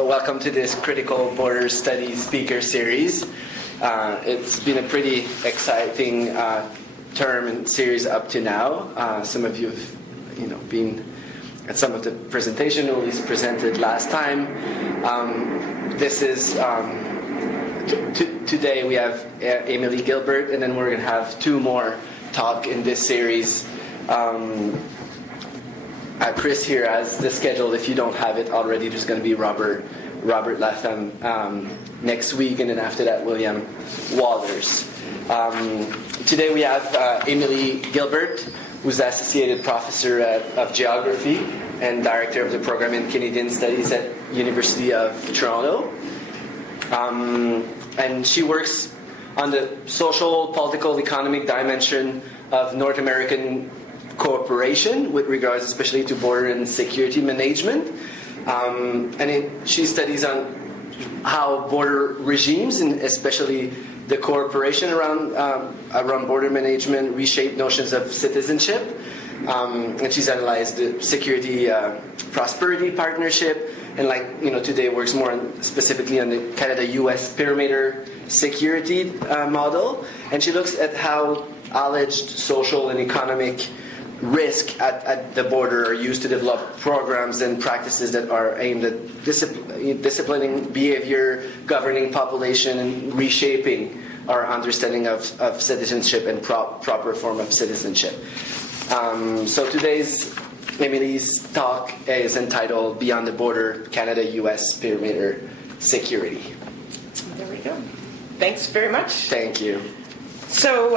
Welcome to this Critical Border Studies speaker series. It's been a pretty exciting term and series up to now. Some of you have, been at some of the presentation Ulysses presented last time. This is today we have Emily Gilbert, and then we're going to have two more talk in this series. Chris here has the schedule. If you don't have it already, there's going to be Robert Latham next week, and then after that, William Walters. Today we have Emily Gilbert, who's the Associated Professor of Geography and Director of the Program in Canadian Studies at University of Toronto. And she works on the social, political, economic dimension of North American cooperation with regards especially to border and security management. She studies on how border regimes, and especially the cooperation around border management, reshape notions of citizenship. And she's analyzed the security prosperity partnership, and today works more specifically on the Canada-US perimeter security model. And she looks at how alleged social and economic risk at the border are used to develop programs and practices that are aimed at disciplining behavior, governing population, and reshaping our understanding of citizenship and proper form of citizenship. So today's Emily's talk is entitled Beyond the Border, Canada-US Perimeter Security. There we go. Thanks very much. Thank you. So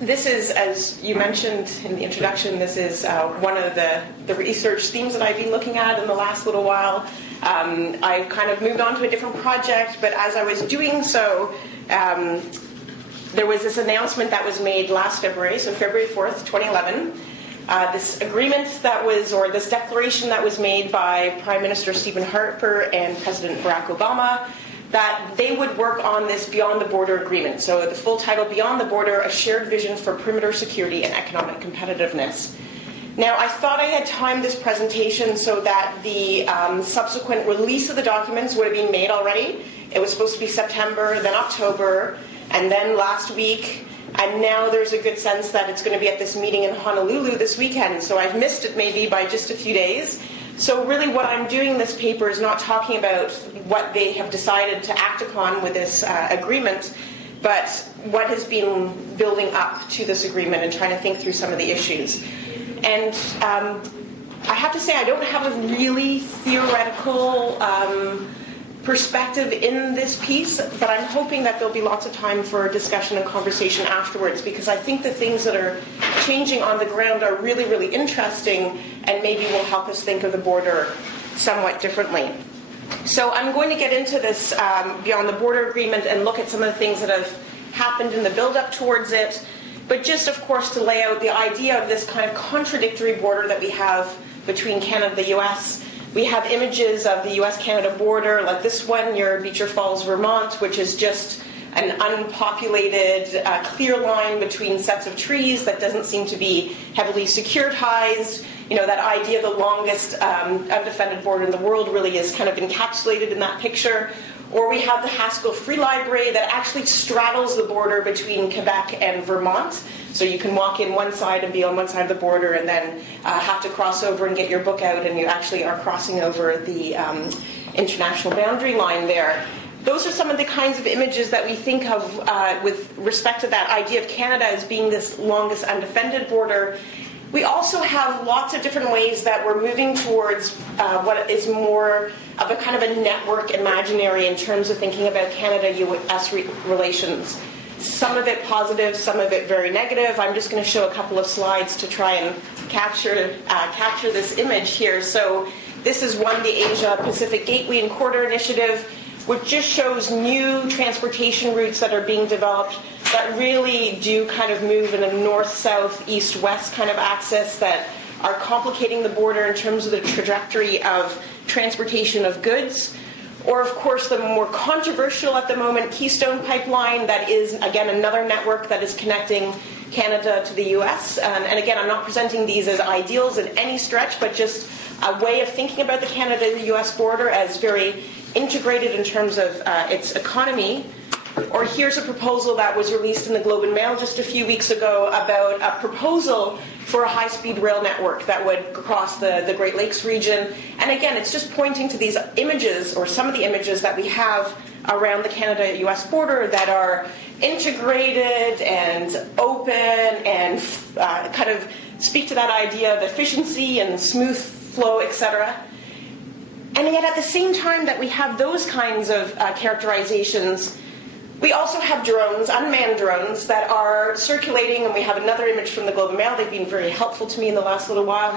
this is, as you mentioned in the introduction, this is one of the research themes that I've been looking at in the last little while. I've kind of moved on to a different project, but as I was doing so, there was this announcement that was made last February, so February 4th, 2011. This agreement this declaration that was made by Prime Minister Stephen Harper and President Barack Obama, that they would work on this Beyond the Border agreement. So the full title, Beyond the Border, A Shared Vision for Perimeter Security and Economic Competitiveness. Now, I thought I had timed this presentation so that the subsequent release of the documents would have been made already. It was supposed to be September, then October, and then last week. And now there's a good sense that it's going to be at this meeting in Honolulu this weekend. So I've missed it maybe by just a few days. So really what I'm doing in this paper is not talking about what they have decided to act upon with this agreement, but what has been building up to this agreement and trying to think through some of the issues. And I have to say I don't have a really theoretical perspective in this piece, but I'm hoping that there'll be lots of time for discussion and conversation afterwards, because I think the things that are changing on the ground are really, really interesting and maybe will help us think of the border somewhat differently. So I'm going to get into this Beyond the Border agreement and look at some of the things that have happened in the build-up towards it, but just, of course, to lay out the idea of this kind of contradictory border that we have between Canada and the U.S. We have images of the U.S.-Canada border, like this one near Beecher Falls, Vermont, which is just an unpopulated, clear line between sets of trees that doesn't seem to be heavily securitized. That idea of the longest undefended border in the world really is kind of encapsulated in that picture. Or we have the Haskell Free Library that actually straddles the border between Quebec and Vermont. So you can walk in one side and be on one side of the border and then have to cross over and get your book out, and you actually are crossing over the international boundary line there. Those are some of the kinds of images that we think of with respect to that idea of Canada as being this longest undefended border. We also have lots of different ways that we're moving towards what is more of a kind of a network imaginary in terms of thinking about Canada-US relations. Some of it positive, some of it very negative. I'm just going to show a couple of slides to try and capture this image here. So this is one, the Asia-Pacific Gateway and Corridor Initiative, which just shows new transportation routes that are being developed that really do kind of move in a north-south, east-west kind of axis that are complicating the border in terms of the trajectory of transportation of goods. Or, of course, the more controversial at the moment, Keystone Pipeline, that is, again, another network that is connecting Canada to the U.S. And again, I'm not presenting these as ideals in any stretch, but just a way of thinking about the Canada-US border as very integrated in terms of its economy. Or here's a proposal that was released in the Globe and Mail just a few weeks ago about a proposal for a high-speed rail network that would cross the Great Lakes region. And again, it's just pointing to these images, or some of the images that we have around the Canada-US border that are integrated and open and kind of speak to that idea of efficiency and smooth flow, etc. And yet at the same time that we have those kinds of characterizations, we also have drones, unmanned drones, that are circulating, and we have another image from the Globe and Mail. They've been very helpful to me in the last little while,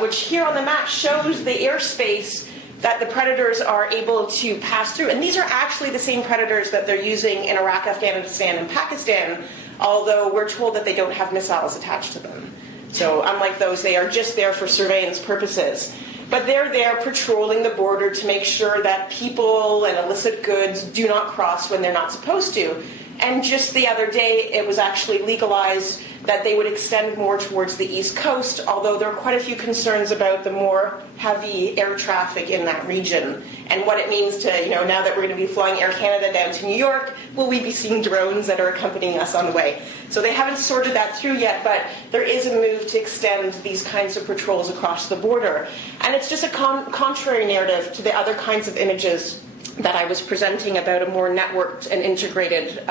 which here on the map shows the airspace that the predators are able to pass through. And these are actually the same predators that they're using in Iraq, Afghanistan, and Pakistan, although we're told that they don't have missiles attached to them. So unlike those, they are just there for surveillance purposes. But they're there patrolling the border to make sure that people and illicit goods do not cross when they're not supposed to. And just the other day, it was actually legalized that they would extend more towards the East Coast, although there are quite a few concerns about the more heavy air traffic in that region and what it means to, now that we're going to be flying Air Canada down to New York, will we be seeing drones that are accompanying us on the way? So they haven't sorted that through yet, but there is a move to extend these kinds of patrols across the border. And it's just a contrary narrative to the other kinds of images that I was presenting about a more networked and integrated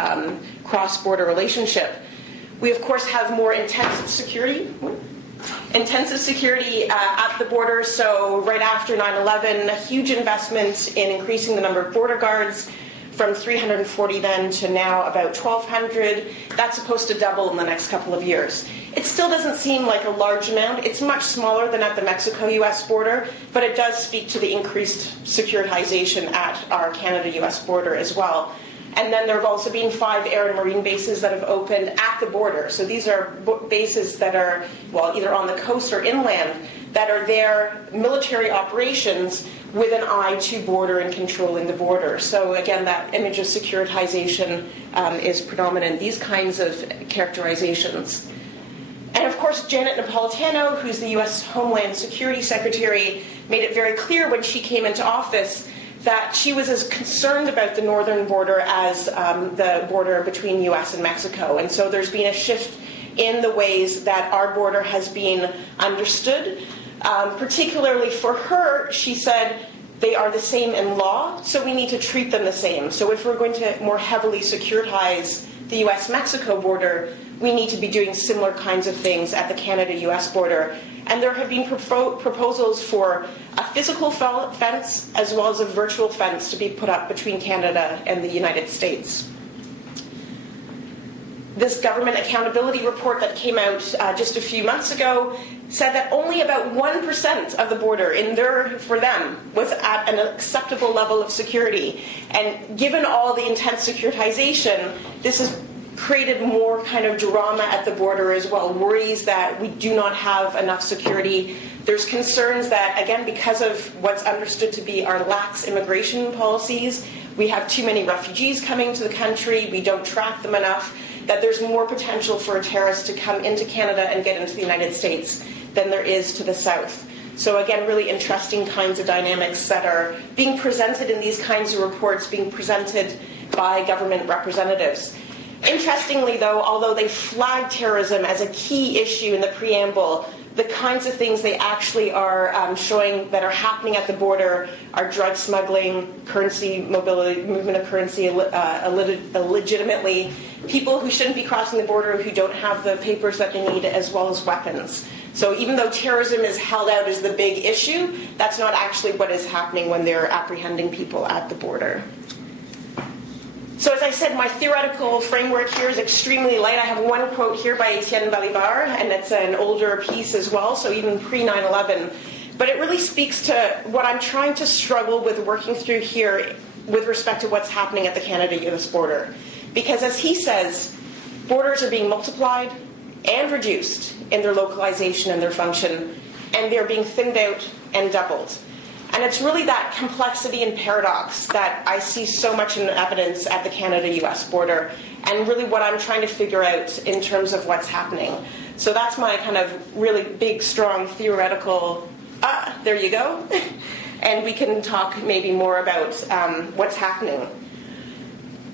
cross-border relationship. We, of course, have more intensive security at the border. So right after 9/11, a huge investment in increasing the number of border guards from 340 then to now about 1,200. That's supposed to double in the next couple of years. It still doesn't seem like a large amount. It's much smaller than at the Mexico-U.S. border, but it does speak to the increased securitization at our Canada-U.S. border as well. And then there have also been 5 air and marine bases that have opened at the border. So these are bases that are, either on the coast or inland, that are there, military operations with an eye to border and controlling the border. So again, that image of securitization is predominant, these kinds of characterizations. And of course, Janet Napolitano, who's the U.S. Homeland Security Secretary, made it very clear when she came into office that she was as concerned about the northern border as the border between U.S. and Mexico. And so there's been a shift in the ways that our border has been understood. Particularly for her, she said, they are the same in law, so we need to treat them the same. So if we're going to more heavily securitize the U.S.-Mexico border, we need to be doing similar kinds of things at the Canada-U.S. border. And there have been proposals for a physical fence as well as a virtual fence to be put up between Canada and the United States. This government accountability report that came out just a few months ago said that only about 1% of the border for them was at an acceptable level of security. And given all the intense securitization, this has created more kind of drama at the border as well, worries that we do not have enough security. There's concerns that, again, because of what's understood to be our lax immigration policies, we have too many refugees coming to the country, we don't track them enough, that there's more potential for a terrorist to come into Canada and get into the United States than there is to the south. So again, really interesting kinds of dynamics that are being presented in these kinds of reports, being presented by government representatives. Interestingly, though, although they flagged terrorism as a key issue in the preamble, the kinds of things they actually are showing that are happening at the border are drug smuggling, currency mobility, movement of currency illegitimately, people who shouldn't be crossing the border who don't have the papers that they need, as well as weapons. So even though terrorism is held out as the big issue, that's not actually what is happening when they're apprehending people at the border. So as I said, my theoretical framework here is extremely light. I have one quote here by Etienne Balibar, and it's an older piece as well, so even pre-9/11. But it really speaks to what I'm trying to struggle with working through here with respect to what's happening at the Canada-US border. Because as he says, borders are being multiplied and reduced in their localization and their function, and they're being thinned out and doubled. And it's really that complexity and paradox that I see so much in evidence at the Canada-US border, and really what I'm trying to figure out in terms of what's happening. So that's my kind of really big, strong theoretical There you go. And we can talk maybe more about what's happening.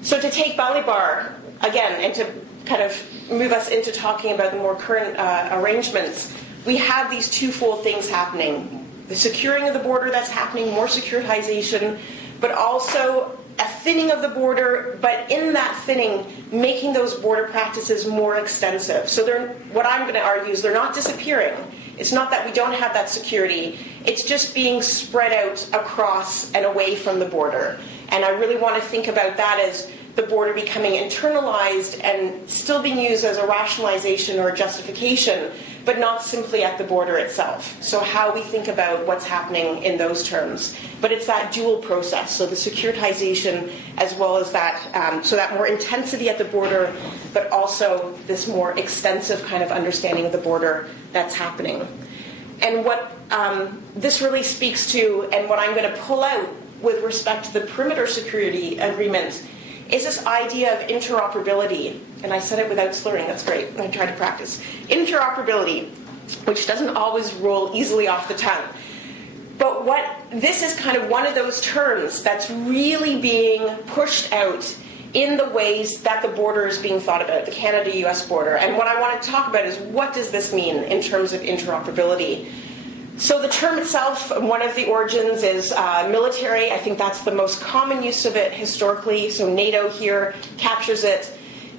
So to take Balibar, again, and to kind of move us into talking about the more current arrangements, we have these twofold things happening. The securing of the border that's happening, more securitization, but also a thinning of the border, but in that thinning, making those border practices more extensive. So what I'm going to argue is they're not disappearing. It's not that we don't have that security. It's just being spread out across and away from the border. And I really want to think about that as the border becoming internalized and still being used as a rationalization or a justification, but not simply at the border itself. So how we think about what's happening in those terms. But it's that dual process, so the securitization as well as that, so that more intensity at the border, but also this more extensive kind of understanding of the border that's happening. And what this really speaks to, and what I'm going to pull out with respect to the perimeter security agreement, is this idea of interoperability. And I said it without slurring, that's great. I tried to practice. Interoperability, which doesn't always roll easily off the tongue. But this is kind of one of those terms that's really being pushed out in the ways that the border is being thought about, the Canada-US border. And what I want to talk about is what does this mean in terms of interoperability? So the term itself, one of the origins is military. I think that's the most common use of it historically. So NATO here captures it.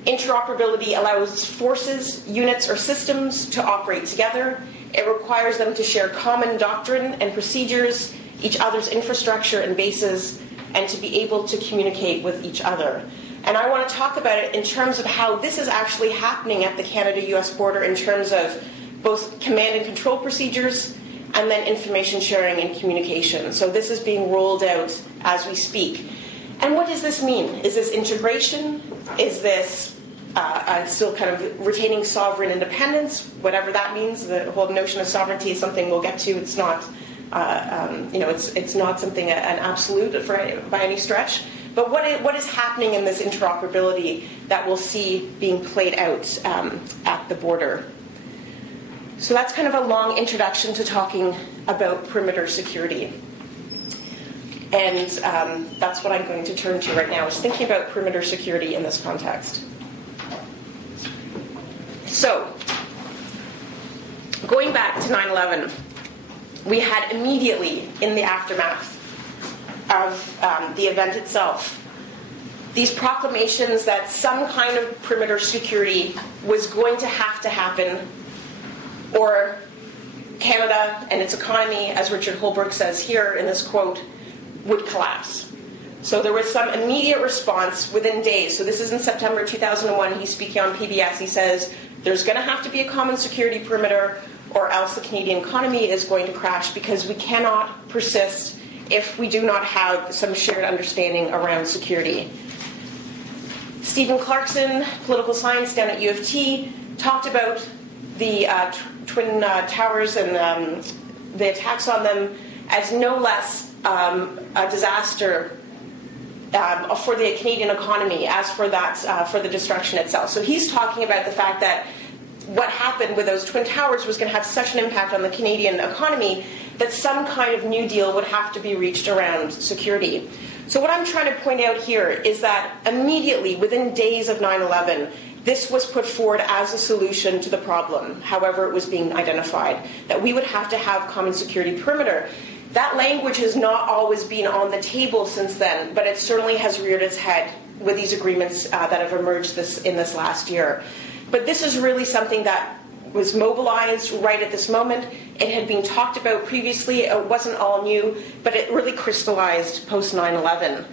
Interoperability allows forces, units, or systems to operate together. It requires them to share common doctrine and procedures, each other's infrastructure and bases, and to be able to communicate with each other. And I want to talk about it in terms of how this is actually happening at the Canada-US border in terms of both command and control procedures and then information sharing and communication. So this is being rolled out as we speak. And what does this mean? Is this integration? Is this still kind of retaining sovereign independence? Whatever that means, the whole notion of sovereignty is something we'll get to. It's not, it's not something an absolute by any stretch. But what is happening in this interoperability that we'll see being played out at the border? So that's kind of a long introduction to talking about perimeter security. And that's what I'm going to turn to right now, is thinking about perimeter security in this context. So, going back to 9/11, we had immediately, in the aftermath of the event itself, these proclamations that some kind of perimeter security was going to happen, or Canada and its economy, as Richard Holbrooke says here in this quote, would collapse. So there was some immediate response within days. So this is in September 2001. He's speaking on PBS. He says, there's going to have to be a common security perimeter, or else the Canadian economy is going to crash, because we cannot persist if we do not have some shared understanding around security. Stephen Clarkson, political science down at U of T, talked about the Twin Towers and the attacks on them as no less a disaster for the Canadian economy as for that for the destruction itself. So he's talking about the fact that what happened with those Twin Towers was going to have such an impact on the Canadian economy that some kind of new deal would have to be reached around security. So what I'm trying to point out here is that immediately, within days of 9/11, this was put forward as a solution to the problem, however it was being identified, that we would have to have common security perimeter. That language has not always been on the table since then, but it certainly has reared its head with these agreements that have emerged in this last year. But this is really something that was mobilized right at this moment. It had been talked about previously. It wasn't all new, but it really crystallized post 9/11.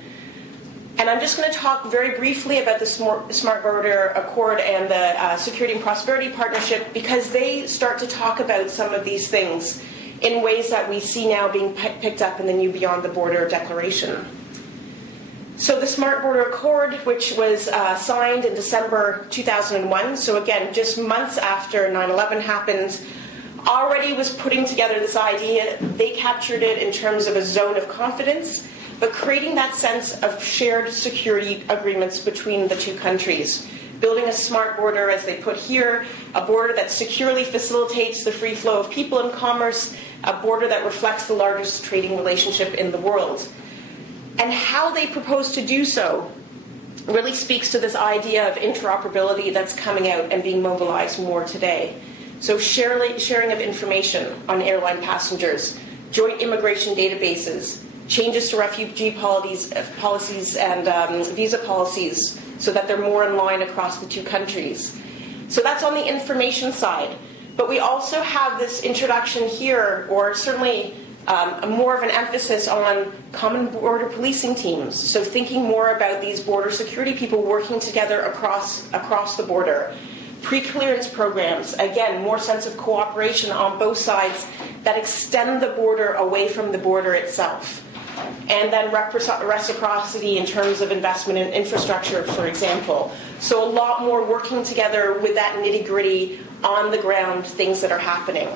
And I'm just going to talk very briefly about the Smart Border Accord and the Security and Prosperity Partnership, because they start to talk about some of these things in ways that we see now being picked up in the new Beyond the Border Declaration. So the Smart Border Accord, which was signed in December 2001, so again, just months after 9/11 happened, already was putting together this idea. They captured it in terms of a zone of confidence, but creating that sense of shared security agreements between the two countries. Building a smart border, as they put here, a border that securely facilitates the free flow of people and commerce, a border that reflects the largest trading relationship in the world. And how they propose to do so really speaks to this idea of interoperability that's coming out and being mobilized more today. So sharing of information on airline passengers, joint immigration databases, changes to refugee policies and visa policies so that they're more in line across the two countries. So that's on the information side. But we also have this introduction here, or certainly more of an emphasis on common border policing teams. So thinking more about these border security people working together across the border. Pre-clearance programs, again, more sense of cooperation on both sides that extend the border away from the border itself. And then reciprocity in terms of investment in infrastructure, for example. So a lot more working together with that nitty-gritty, on-the-ground things that are happening.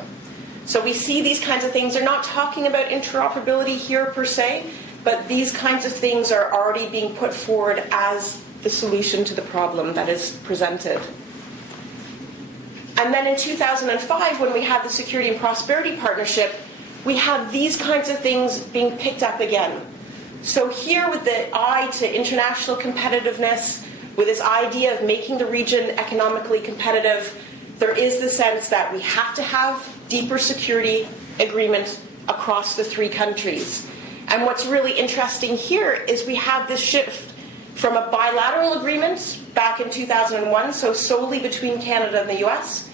So we see these kinds of things. They're not talking about interoperability here per se, but these kinds of things are already being put forward as the solution to the problem that is presented. And then in 2005, when we had the Security and Prosperity Partnership, we have these kinds of things being picked up again. So here with the eye to international competitiveness, with this idea of making the region economically competitive, there is the sense that we have to have deeper security agreements across the three countries. And what's really interesting here is we have this shift from a bilateral agreement back in 2001, so solely between Canada and the US,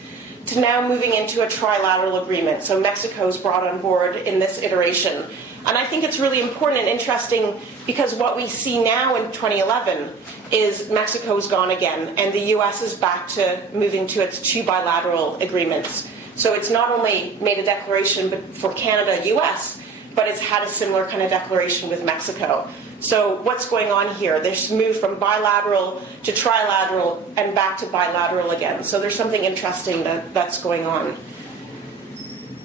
to now moving into a trilateral agreement. So Mexico's brought on board in this iteration. And I think it's really important and interesting because what we see now in 2011 is Mexico's gone again, and the US is back to moving to its two bilateral agreements. So it's not only made a declaration for Canada-US, but it's had a similar kind of declaration with Mexico. So what's going on here? There's moved from bilateral to trilateral and back to bilateral again. So there's something interesting that's going on.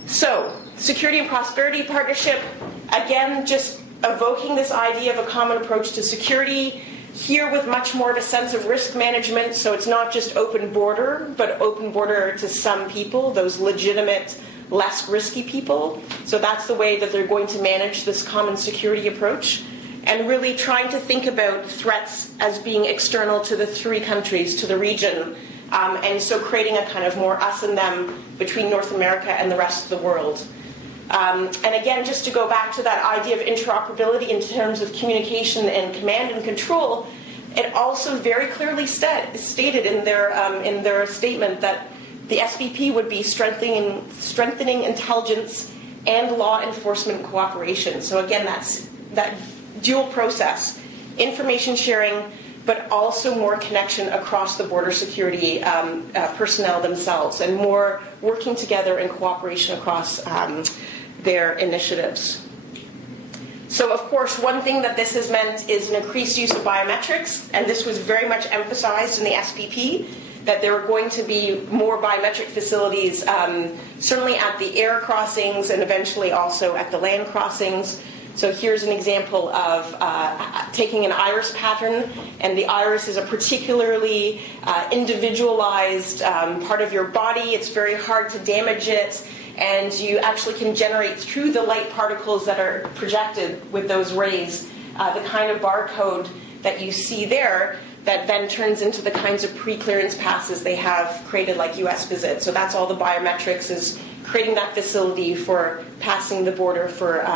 So Security and Prosperity Partnership, again, just evoking this idea of a common approach to security, here with much more of a sense of risk management. So it's not just open border, but open border to some people, those legitimate, less risky people. So that's the way that they're going to manage this common security approach. And really trying to think about threats as being external to the three countries, to the region. And so creating a kind of more us and them between North America and the rest of the world. And again, just to go back to that idea of interoperability in terms of communication and command and control, it also very clearly stated in their statement that the SBP would be strengthening intelligence and law enforcement cooperation. So again, that's that dual process, information sharing, but also more connection across the border security personnel themselves, and more working together in cooperation across their initiatives. So, of course, one thing that this has meant is an increased use of biometrics, and this was very much emphasized in the SPP, that there were going to be more biometric facilities, certainly at the air crossings and eventually also at the land crossings. So here's an example of taking an iris pattern, and the iris is a particularly individualized part of your body. It's very hard to damage it, and you actually can generate through the light particles that are projected with those rays the kind of barcode that you see there that then turns into the kinds of pre-clearance passes they have created, like US Visit. So that's all the biometrics, is creating that facility for passing the border for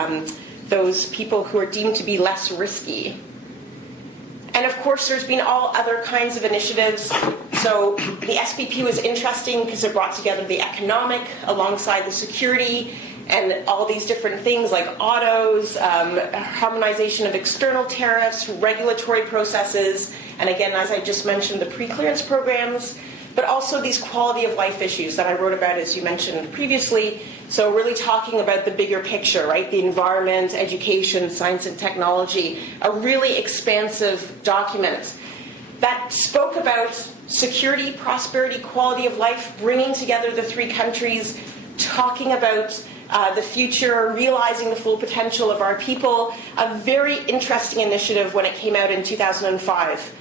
those people who are deemed to be less risky. And of course, there's been all other kinds of initiatives. So the SPP was interesting because it brought together the economic alongside the security and all these different things like autos, harmonization of external tariffs, regulatory processes, and again, as I just mentioned, the pre-clearance programs, but also these quality of life issues that I wrote about, as you mentioned previously. So really talking about the bigger picture, right? The environment, education, science and technology, a really expansive document that spoke about security, prosperity, quality of life, bringing together the three countries, talking about the future, realizing the full potential of our people. A very interesting initiative when it came out in 2005.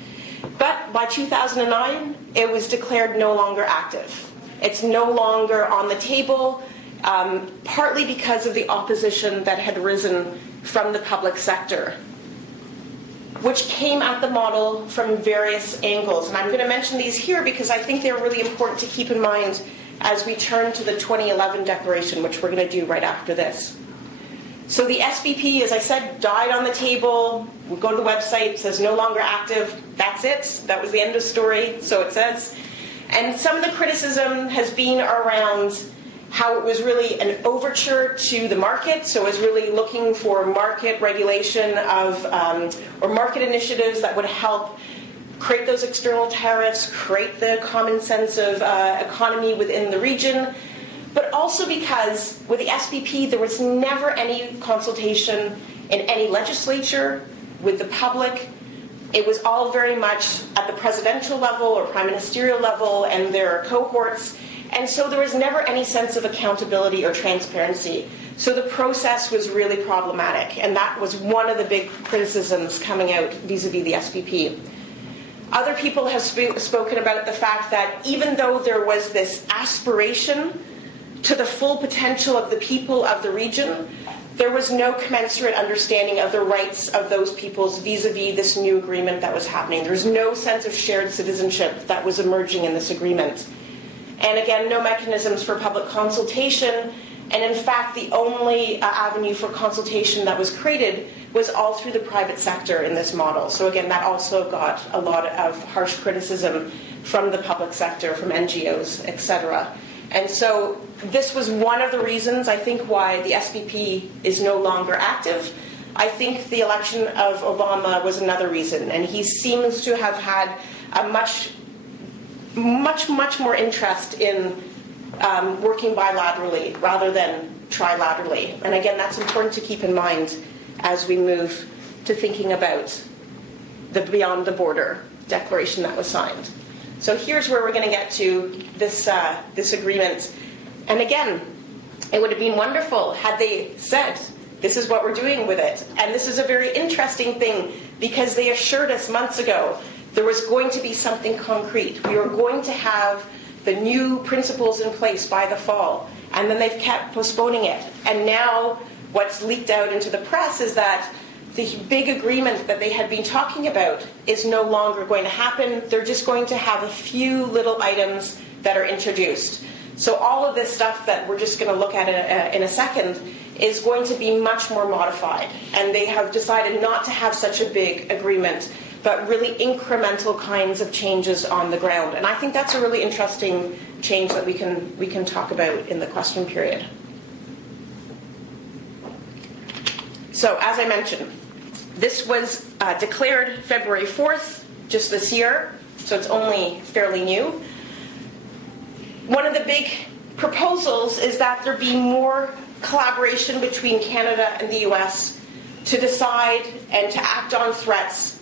But by 2009, it was declared no longer active. It's no longer on the table. partly because of the opposition that had risen from the public sector, which came at the model from various angles. And I'm going to mention these here because I think they're really important to keep in mind as we turn to the 2011 declaration, which we're going to do right after this. So the SPP, as I said, died on the table. We go to the website, it says no longer active. That's it. That was the end of story, so it says. And some of the criticism has been around how it was really an overture to the market, so it was really looking for market regulation of, or market initiatives that would help create those external tariffs, create the common sense of economy within the region, but also because with the SPP there was never any consultation in any legislature with the public. It was all very much at the presidential level or prime ministerial level and their cohorts. And so there was never any sense of accountability or transparency. So the process was really problematic. And that was one of the big criticisms coming out vis-a-vis the SPP. Other people have spoken about the fact that even though there was this aspiration to the full potential of the people of the region, there was no commensurate understanding of the rights of those peoples vis-a-vis this new agreement that was happening. There was no sense of shared citizenship that was emerging in this agreement. And again, no mechanisms for public consultation. And in fact, the only avenue for consultation that was created was all through the private sector in this model. So again, that also got a lot of harsh criticism from the public sector, from NGOs, etc. And so this was one of the reasons, I think, why the SPP is no longer active. I think the election of Obama was another reason. And he seems to have had a much more interest in working bilaterally rather than trilaterally. And again, that's important to keep in mind as we move to thinking about the Beyond the Border declaration that was signed. So here's where we're going to get to this agreement. And again, it would have been wonderful had they said, this is what we're doing with it. And this is a very interesting thing because they assured us months ago there was going to be something concrete. We were going to have the new principles in place by the fall. And then they've kept postponing it. And now what's leaked out into the press is that the big agreement that they had been talking about is no longer going to happen. They're just going to have a few little items that are introduced. So all of this stuff that we're just going to look at in a second is going to be much more modified. And they have decided not to have such a big agreement, but really incremental kinds of changes on the ground. And I think that's a really interesting change that we can talk about in the question period. So as I mentioned, this was declared February 4th, just this year, so it's only fairly new. One of the big proposals is that there be more collaboration between Canada and the US to decide and to act on threats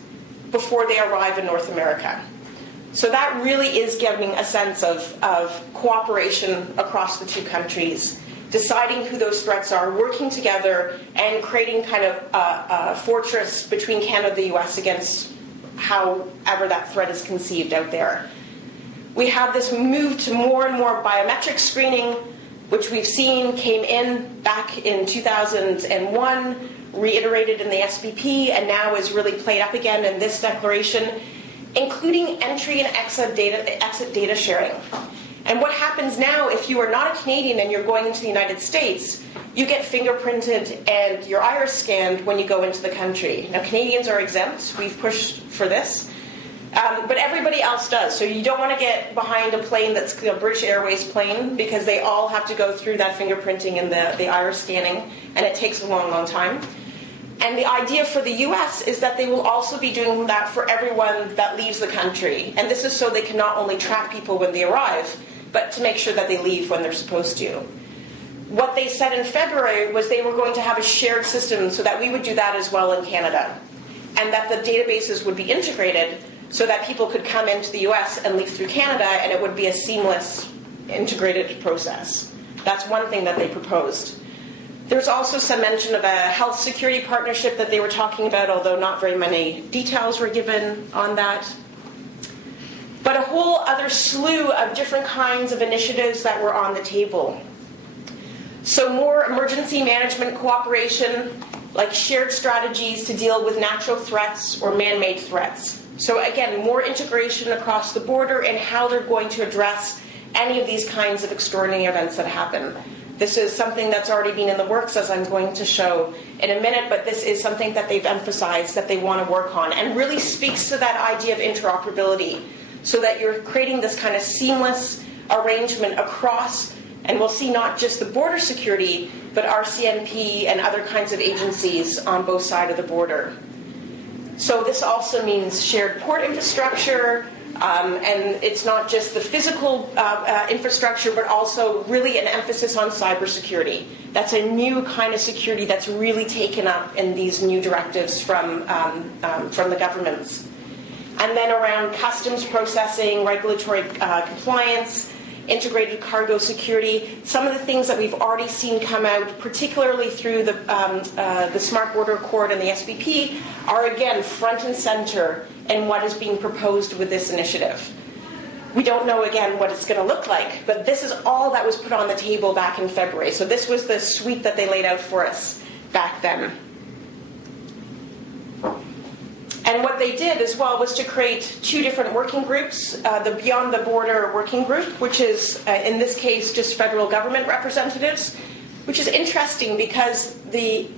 before they arrive in North America. So that really is giving a sense of cooperation across the two countries, deciding who those threats are, working together, and creating kind of a fortress between Canada and the US against however that threat is conceived out there. We have this move to more and more biometric screening, which we've seen came in back in 2001, reiterated in the SPP, and now is really played up again in this declaration, including entry and exit data sharing. And what happens now, if you are not a Canadian and you're going into the United States, you get fingerprinted and your iris scanned when you go into the country. Now, Canadians are exempt. We've pushed for this. But everybody else does. So you don't want to get behind a plane that's a British Airways plane because they all have to go through that fingerprinting and the iris scanning, and it takes a long, long time. And the idea for the US is that they will also be doing that for everyone that leaves the country. And this is so they can not only track people when they arrive, but to make sure that they leave when they're supposed to. What they said in February was they were going to have a shared system so that we would do that as well in Canada. And that the databases would be integrated so that people could come into the US and leave through Canada, and it would be a seamless, integrated process. That's one thing that they proposed. There's also some mention of a health security partnership that they were talking about, although not very many details were given on that. But a whole other slew of different kinds of initiatives that were on the table. So more emergency management cooperation, like shared strategies to deal with natural threats or man-made threats. So again, more integration across the border and how they're going to address any of these kinds of extraordinary events that happen. This is something that's already been in the works, as I'm going to show in a minute, but this is something that they've emphasized that they want to work on, and really speaks to that idea of interoperability, so that you're creating this kind of seamless arrangement across, and we'll see not just the border security, but RCMP and other kinds of agencies on both sides of the border. So this also means shared port infrastructure, and it's not just the physical infrastructure, but also really an emphasis on cybersecurity. That's a new kind of security that's really taken up in these new directives from the governments. And then around customs processing, regulatory compliance, integrated cargo security, some of the things that we've already seen come out, particularly through the Smart Border Accord and the SBP, are again front and center in what is being proposed with this initiative. We don't know, again, what it's going to look like, but this is all that was put on the table back in February. So this was the suite that they laid out for us back then. And what they did as well was to create two different working groups, the Beyond the Border Working Group, which is, in this case, just federal government representatives, which is interesting because the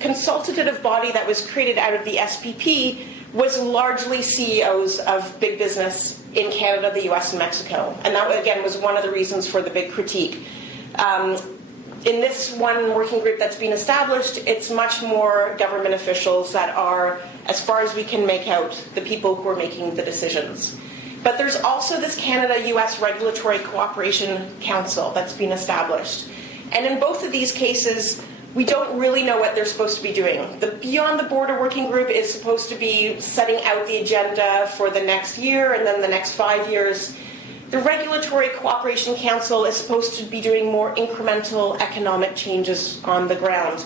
consultative body that was created out of the SPP was largely CEOs of big business in Canada, the US, and Mexico. And that, again, was one of the reasons for the big critique. In this one working group that's been established, it's much more government officials that are, as far as we can make out, the people who are making the decisions. But there's also this Canada-US Regulatory Cooperation Council that's been established. And in both of these cases, we don't really know what they're supposed to be doing. The Beyond the Border Working Group is supposed to be setting out the agenda for the next year and then the next 5 years. The Regulatory Cooperation Council is supposed to be doing more incremental economic changes on the ground.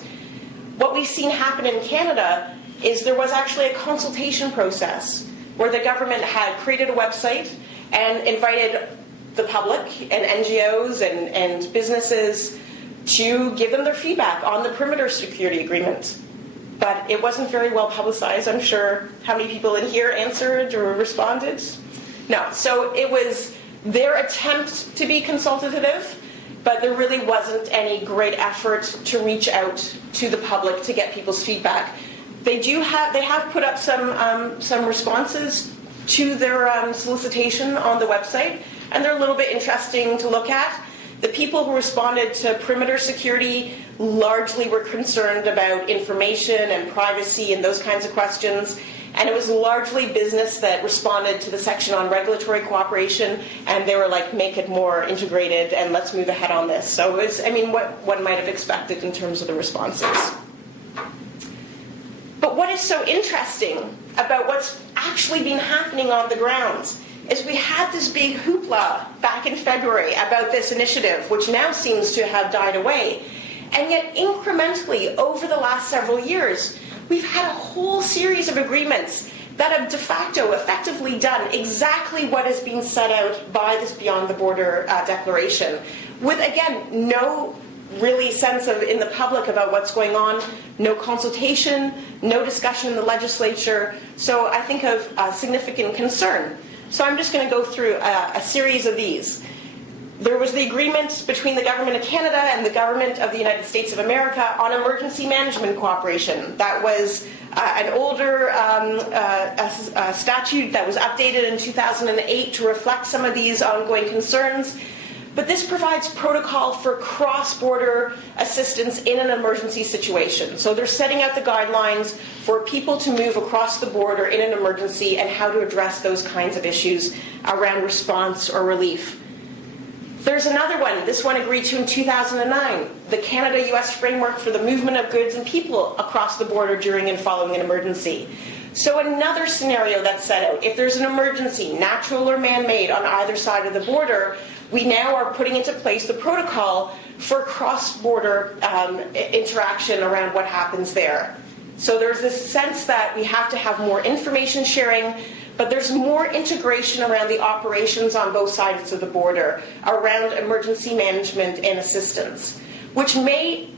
What we've seen happen in Canada is there was actually a consultation process where the government had created a website and invited the public and NGOs and businesses to give them their feedback on the perimeter security agreement. But it wasn't very well publicized. I'm sure how many people in here answered or responded? No. So it was their attempt to be consultative, but there really wasn't any great effort to reach out to the public to get people's feedback. They have put up some responses to their solicitation on the website, and they're a little bit interesting to look at. The people who responded to perimeter security largely were concerned about information and privacy and those kinds of questions. And it was largely business that responded to the section on regulatory cooperation, and they were like, make it more integrated and let's move ahead on this. So it was, what one might have expected in terms of the responses. But what is so interesting about what's actually been happening on the ground is we had this big hoopla back in February about this initiative, which now seems to have died away. And yet incrementally over the last several years, we've had a whole series of agreements that have de facto effectively done exactly what is being set out by this Beyond the Border declaration, with, again, no really sense of in the public about what's going on, no consultation, no discussion in the legislature. So I think of significant concern. So I'm just going to go through a series of these. There was the agreement between the Government of Canada and the Government of the United States of America on emergency management cooperation. That was an older statute that was updated in 2008 to reflect some of these ongoing concerns. But this provides protocol for cross-border assistance in an emergency situation. So they're setting out the guidelines for people to move across the border in an emergency and how to address those kinds of issues around response or relief. There's another one, this one agreed to in 2009, the Canada-US Framework for the Movement of Goods and People across the border during and following an emergency. So another scenario that's set out, if there's an emergency, natural or man-made, on either side of the border, we now are putting into place the protocol for cross-border interaction around what happens there. So there's this sense that we have to have more information sharing, but there's more integration around the operations on both sides of the border, around emergency management and assistance. which may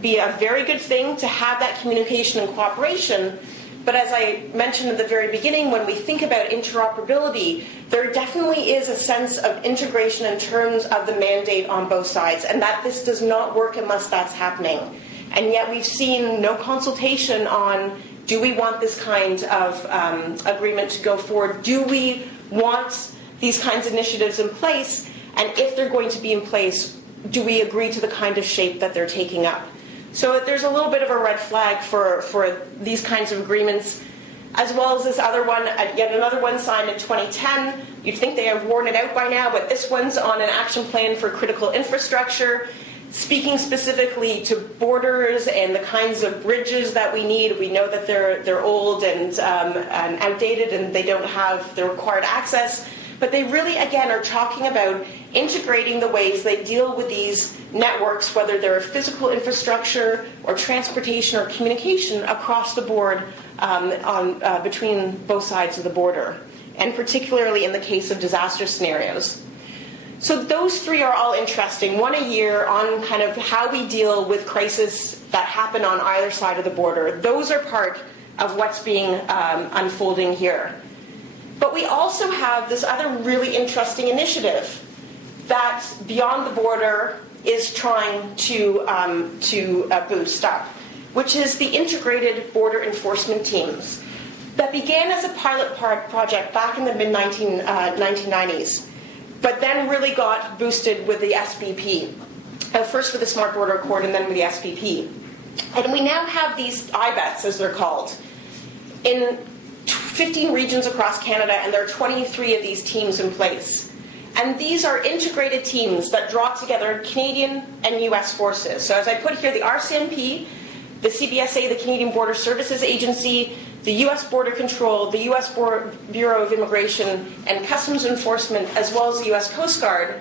be a very good thing to have that communication and cooperation. But as I mentioned at the very beginning, when we think about interoperability, there definitely is a sense of integration in terms of the mandate on both sides, and that this does not work unless that's happening. And yet we've seen no consultation on, do we want this kind of agreement to go forward? Do we want these kinds of initiatives in place? And if they're going to be in place, do we agree to the kind of shape that they're taking up? So there's a little bit of a red flag for these kinds of agreements, as well as this other one, yet another one signed in 2010. You'd think they have worn it out by now, but this one's on an action plan for critical infrastructure, speaking specifically to borders and the kinds of bridges that we need. We know that they're old and outdated, and they don't have the required access. But they really, again, are talking about integrating the ways they deal with these networks, whether they're physical infrastructure or transportation or communication across the board between both sides of the border, and particularly in the case of disaster scenarios. So those three are all interesting, one a year on kind of how we deal with crises that happen on either side of the border. Those are part of what's being unfolding here. But we also have this other really interesting initiative that Beyond the Border is trying to boost up, which is the integrated border enforcement teams that began as a pilot project back in the mid-1990s, but then really got boosted with the SBP, first with the Smart Border Accord and then with the SBP. And we now have these IBETs, as they're called, in 15 regions across Canada, and there are 23 of these teams in place. And these are integrated teams that draw together Canadian and U.S. forces. So as I put here, the RCMP, the CBSA, the Canadian Border Services Agency, the U.S. Border Control, the U.S. Bureau of Immigration and Customs Enforcement, as well as the U.S. Coast Guard,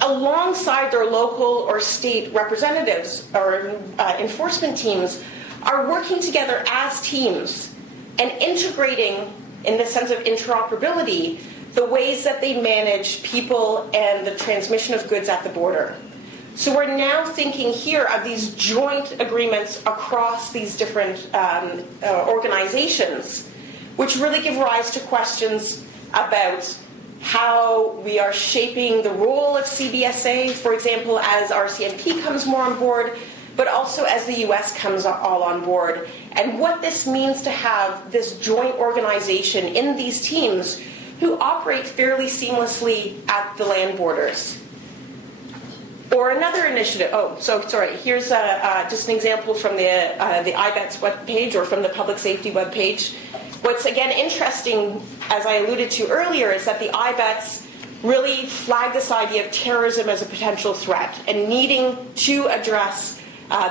alongside their local or state representatives or enforcement teams, are working together as teams and integrating, in the sense of interoperability, the ways that they manage people and the transmission of goods at the border. So we're now thinking here of these joint agreements across these different organizations, which really give rise to questions about how we are shaping the role of CBSA, for example, as RCMP comes more on board, but also as the U.S. comes all on board, and what this means to have this joint organization in these teams who operate fairly seamlessly at the land borders. Or another initiative, here's just an example from the IBETS webpage or from the public safety webpage. What's again interesting, as I alluded to earlier, is that the IBETS really flag this idea of terrorism as a potential threat and needing to address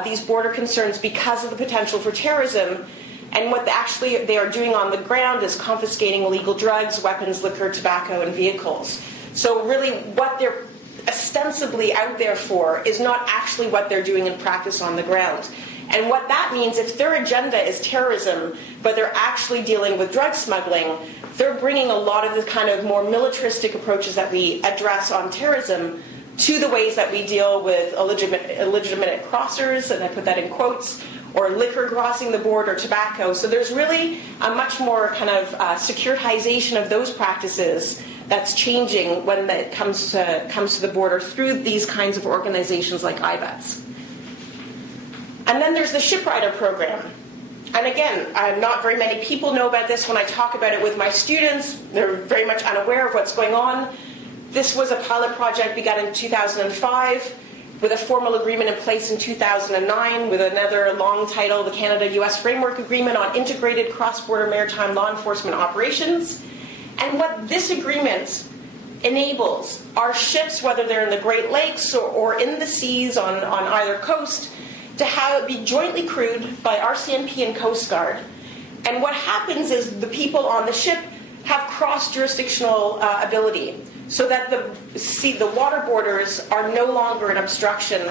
these border concerns because of the potential for terrorism. And what actually they are doing on the ground is confiscating illegal drugs, weapons, liquor, tobacco, and vehicles. So really what they're ostensibly out there for is not actually what they're doing in practice on the ground. And what that means, if their agenda is terrorism, but they're actually dealing with drug smuggling, they're bringing a lot of the kind of more militaristic approaches that we address on terrorism to the ways that we deal with illegitimate crossers, and I put that in quotes, or liquor crossing the border, tobacco. So there's really a much more kind of securitization of those practices that's changing when it comes to the border through these kinds of organizations like IBETS. And then there's the ShipRider program. And again, not very many people know about this. When I talk about it with my students, they're very much unaware of what's going on. This was a pilot project begun in 2005 with a formal agreement in place in 2009 with another long title, the Canada-US Framework Agreement on Integrated Cross-Border Maritime Law Enforcement Operations. And what this agreement enables are ships, whether they're in the Great Lakes or in the seas on either coast, to have it be jointly crewed by RCMP and Coast Guard. And what happens is the people on the ship have cross-jurisdictional ability, so that the water borders are no longer an obstruction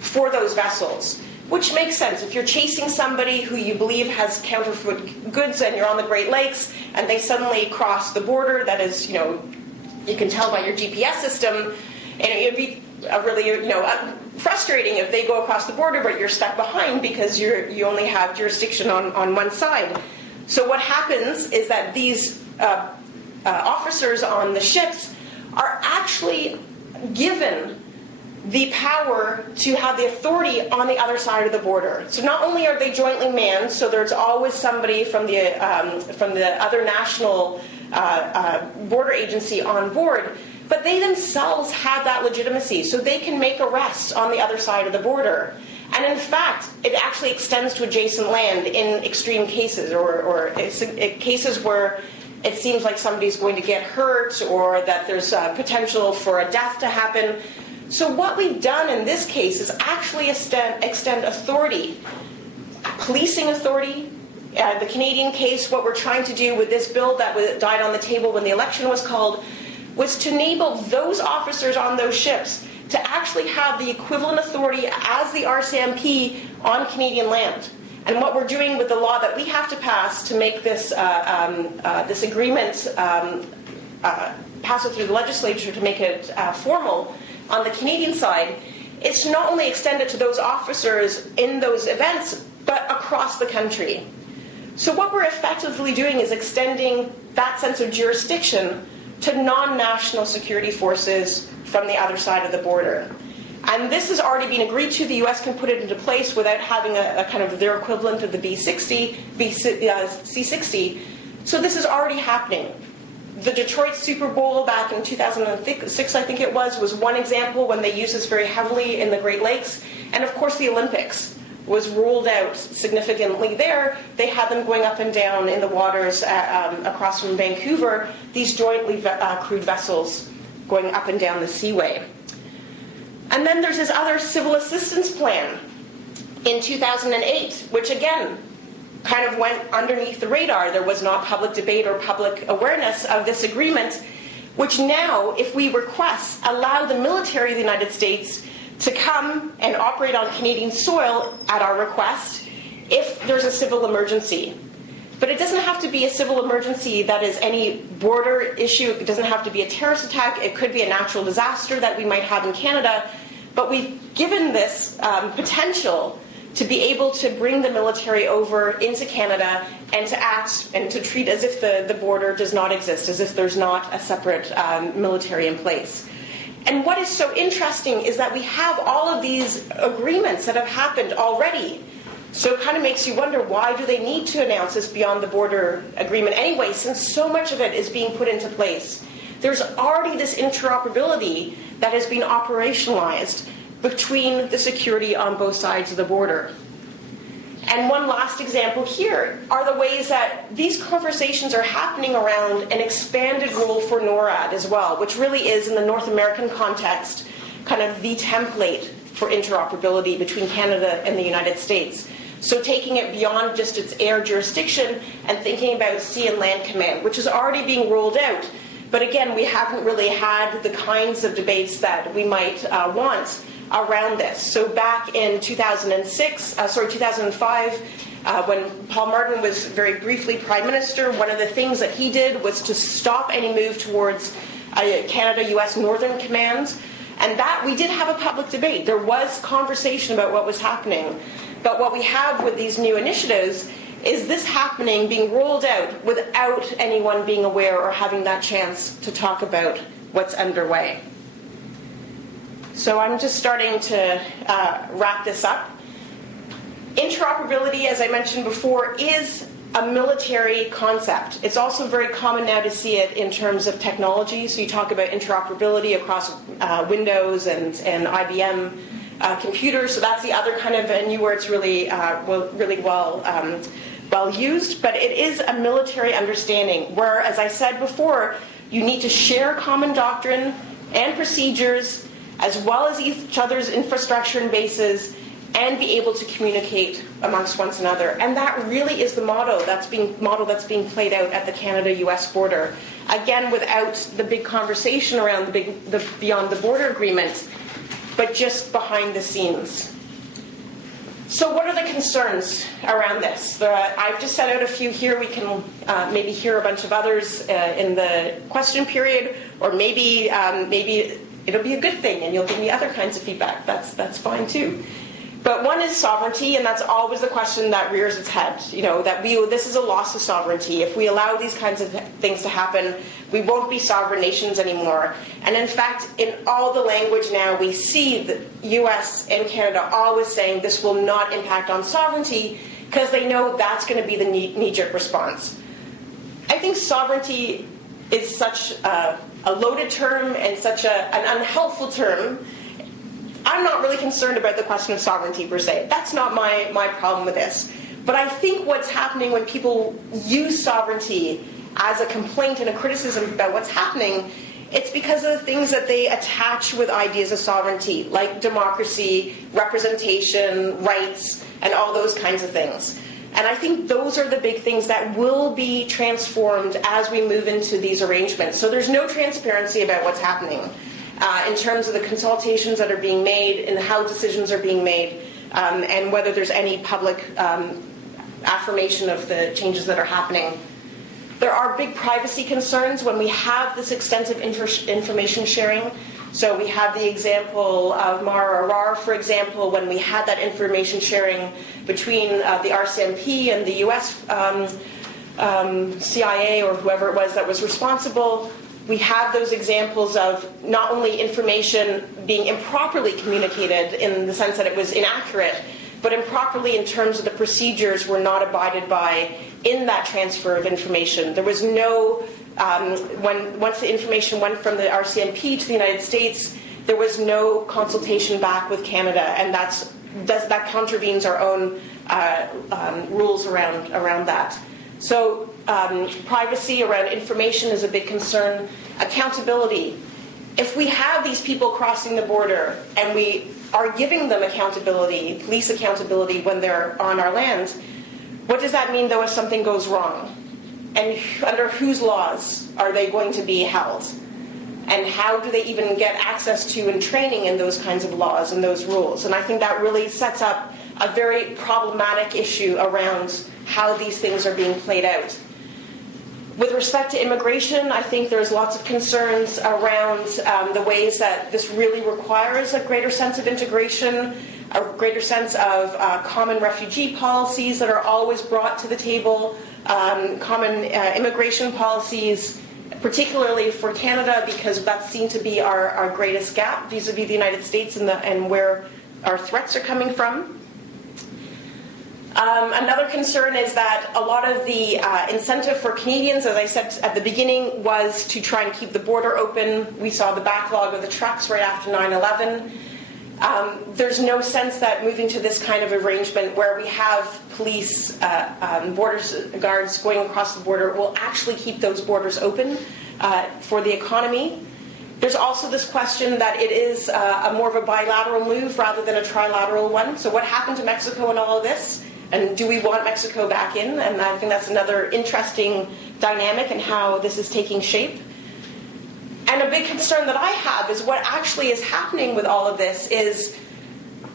for those vessels, which makes sense. If you're chasing somebody who you believe has counterfeit goods and you're on the Great Lakes and they suddenly cross the border, that is, you can tell by your GPS system, and it'd be really, frustrating if they go across the border, but you're stuck behind because you only have jurisdiction on one side. So what happens is that these officers on the ships are actually given the power to have the authority on the other side of the border. So not only are they jointly manned, so there's always somebody from the other national border agency on board, but they themselves have that legitimacy, so they can make arrests on the other side of the border. And in fact, it actually extends to adjacent land in extreme cases, or cases where it seems like somebody's going to get hurt or that there's potential for a death to happen. So what we've done in this case is actually extend authority, policing authority. The Canadian case, what we're trying to do with this bill that died on the table when the election was called, was to enable those officers on those ships to actually have the equivalent authority as the RCMP on Canadian land. And what we're doing with the law that we have to pass to make this this agreement pass it through the legislature to make it formal on the Canadian side, it's to not only extend it to those officers in those events, but across the country. So what we're effectively doing is extending that sense of jurisdiction to non-national security forces from the other side of the border. And this has already been agreed to. The U.S. can put it into place without having a kind of their equivalent of the C-60. So this is already happening. The Detroit Super Bowl back in 2006, I think it was one example when they used this very heavily in the Great Lakes. And of course the Olympics was ruled out significantly there. They had them going up and down in the waters across from Vancouver, these jointly crewed vessels going up and down the seaway. And then there's this other civil assistance plan in 2008, which again kind of went underneath the radar. There was not public debate or public awareness of this agreement, which now, if we request, allow the military of the United States to come and operate on Canadian soil at our request if there's a civil emergency. But it doesn't have to be a civil emergency that is any border issue. It doesn't have to be a terrorist attack. It could be a natural disaster that we might have in Canada. But we've given this potential to be able to bring the military over into Canada and to act and to treat as if the border does not exist, as if there's not a separate military in place. And what is so interesting is that we have all of these agreements that have happened already. So it kind of makes you wonder, why do they need to announce this beyond the border agreement anyway, since so much of it is being put into place? There's already this interoperability that has been operationalized between the security on both sides of the border. And one last example here are the ways that these conversations are happening around an expanded role for NORAD as well, which really is, in the North American context, kind of the template for interoperability between Canada and the United States. So taking it beyond just its air jurisdiction and thinking about sea and land command, which is already being rolled out. But again, we haven't really had the kinds of debates that we might want around this. So back in 2005, when Paul Martin was very briefly Prime Minister, one of the things that he did was to stop any move towards Canada-U.S. Northern Command. And that, we did have a public debate. There was conversation about what was happening. But what we have with these new initiatives is this happening, being rolled out without anyone being aware or having that chance to talk about what's underway. So I'm just starting to wrap this up. Interoperability, as I mentioned before, is a military concept. It's also very common now to see it in terms of technology. So you talk about interoperability across Windows and IBM computers. So that's the other kind of venue where it's really well used. But it is a military understanding where, as I said before, you need to share common doctrine and procedures, as well as each other's infrastructure and bases, and be able to communicate amongst one another. And that really is the model that's being played out at the Canada-U.S. border. Again, without the big conversation around the beyond the border agreement, but just behind the scenes. So what are the concerns around this? I've just set out a few here. We can maybe hear a bunch of others in the question period, or maybe it'll be a good thing, and you'll give me other kinds of feedback. That's fine too. But one is sovereignty, and that's always the question that rears its head. This is a loss of sovereignty. If we allow these kinds of things to happen, we won't be sovereign nations anymore. And in fact, in all the language now, we see the U.S. and Canada always saying this will not impact on sovereignty, because they know that's going to be the knee-jerk response. I think sovereignty is such a loaded term and such an unhelpful term. I'm not really concerned about the question of sovereignty per se. That's not my problem with this. But I think what's happening when people use sovereignty as a complaint and a criticism about what's happening, it's because of the things that they attach with ideas of sovereignty, like democracy, representation, rights, and all those kinds of things. And I think those are the big things that will be transformed as we move into these arrangements. So there's no transparency about what's happening in terms of the consultations that are being made and how decisions are being made, and whether there's any public affirmation of the changes that are happening. There are big privacy concerns when we have this extensive information sharing. So we have the example of Mara Arar, for example, when we had that information sharing between the RCMP and the U.S. CIA or whoever it was that was responsible. We have those examples of not only information being improperly communicated in the sense that it was inaccurate, but improperly in terms of the procedures were not abided by in that transfer of information. There was no, once the information went from the RCMP to the United States, there was no consultation back with Canada, and that contravenes our own rules around that. So privacy around information is a big concern. Accountability. If we have these people crossing the border and we are giving them accountability, police accountability when they're on our land, what does that mean, though, if something goes wrong? And under whose laws are they going to be held? And how do they even get access to and training in those kinds of laws and those rules? And I think that really sets up a very problematic issue around how these things are being played out. With respect to immigration, I think there's lots of concerns around the ways that this really requires a greater sense of integration, a greater sense of common refugee policies that are always brought to the table, common immigration policies, particularly for Canada, because that's seen to be our greatest gap vis-a-vis the United States and where our threats are coming from. Another concern is that a lot of the incentive for Canadians, as I said at the beginning, was to try and keep the border open. We saw the backlog of the trucks right after 9/11. There's no sense that moving to this kind of arrangement where we have police, border guards going across the border will actually keep those borders open for the economy. There's also this question that it is more of a bilateral move rather than a trilateral one. So what happened to Mexico in all of this? And do we want Mexico back in? And I think that's another interesting dynamic in how this is taking shape. And a big concern that I have is what actually is happening with all of this is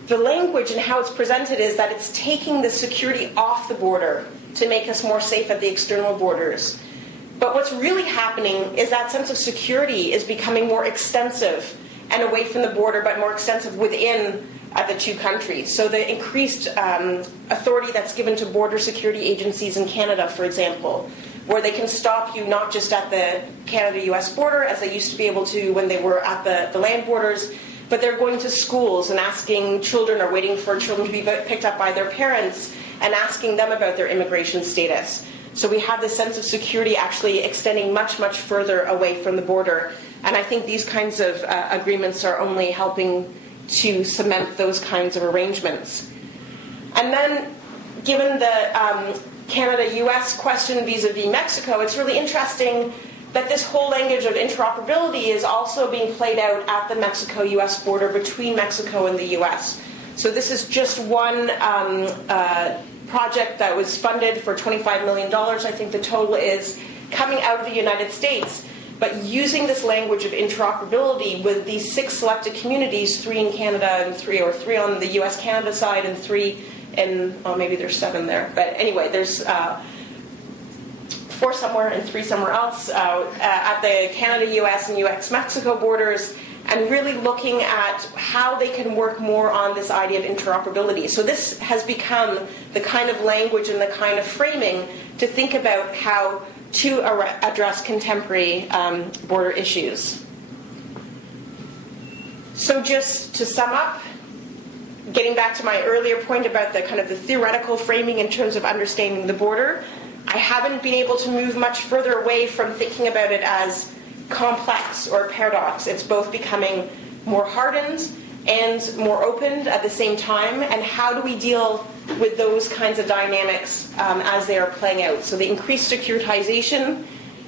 the language and how it's presented is that it's taking the security off the border to make us more safe at the external borders. But what's really happening is that sense of security is becoming more extensive and away from the border, but more extensive within the two countries. So the increased authority that's given to border security agencies in Canada, for example, where they can stop you not just at the Canada-US border, as they used to be able to when they were at the land borders, but they're going to schools and asking children or waiting for children to be picked up by their parents and asking them about their immigration status. So we have this sense of security actually extending much, much further away from the border. And I think these kinds of agreements are only helping to cement those kinds of arrangements. And then, given the Canada-US question vis-a-vis Mexico, it's really interesting that this whole language of interoperability is also being played out at the Mexico-US border between Mexico and the US. So this is just one project that was funded for $25 million, I think the total is, coming out of the United States. But using this language of interoperability with these 6 selected communities, 3 in Canada and 3 on the US-Canada side and 3 in, well, maybe there's 7 there. But anyway, there's 4 somewhere and 3 somewhere else at the Canada-US and US-Mexico borders. and really looking at how they can work more on this idea of interoperability. So this has become the kind of language and the kind of framing to think about how to address contemporary border issues. So just to sum up, getting back to my earlier point about the kind of the theoretical framing in terms of understanding the border, I haven't been able to move much further away from thinking about it as complex or paradox. It's both becoming more hardened and more opened at the same time, and how do we deal with those kinds of dynamics as they are playing out? So the increased securitization,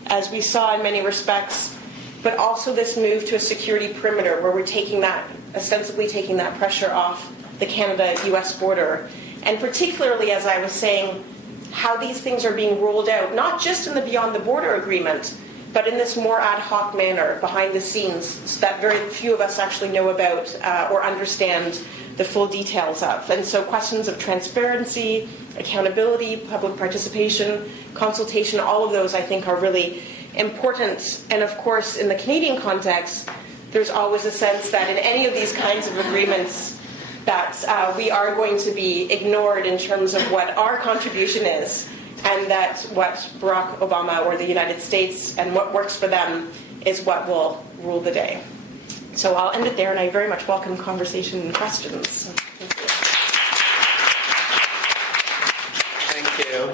as we saw in many respects, but also this move to a security perimeter where we're ostensibly taking that pressure off the Canada-US border. And particularly, as I was saying, how these things are being rolled out, not just in the Beyond the Border Agreement, but in this more ad hoc manner, behind the scenes, so that very few of us actually know about or understand the full details of. And so questions of transparency, accountability, public participation, consultation, all of those I think are really important. And of course, in the Canadian context, there's always a sense that in any of these kinds of agreements that we are going to be ignored in terms of what our contribution is, and that what Barack Obama or the United States and what works for them is what will rule the day. So I'll end it there, and I very much welcome conversation and questions. Thank you.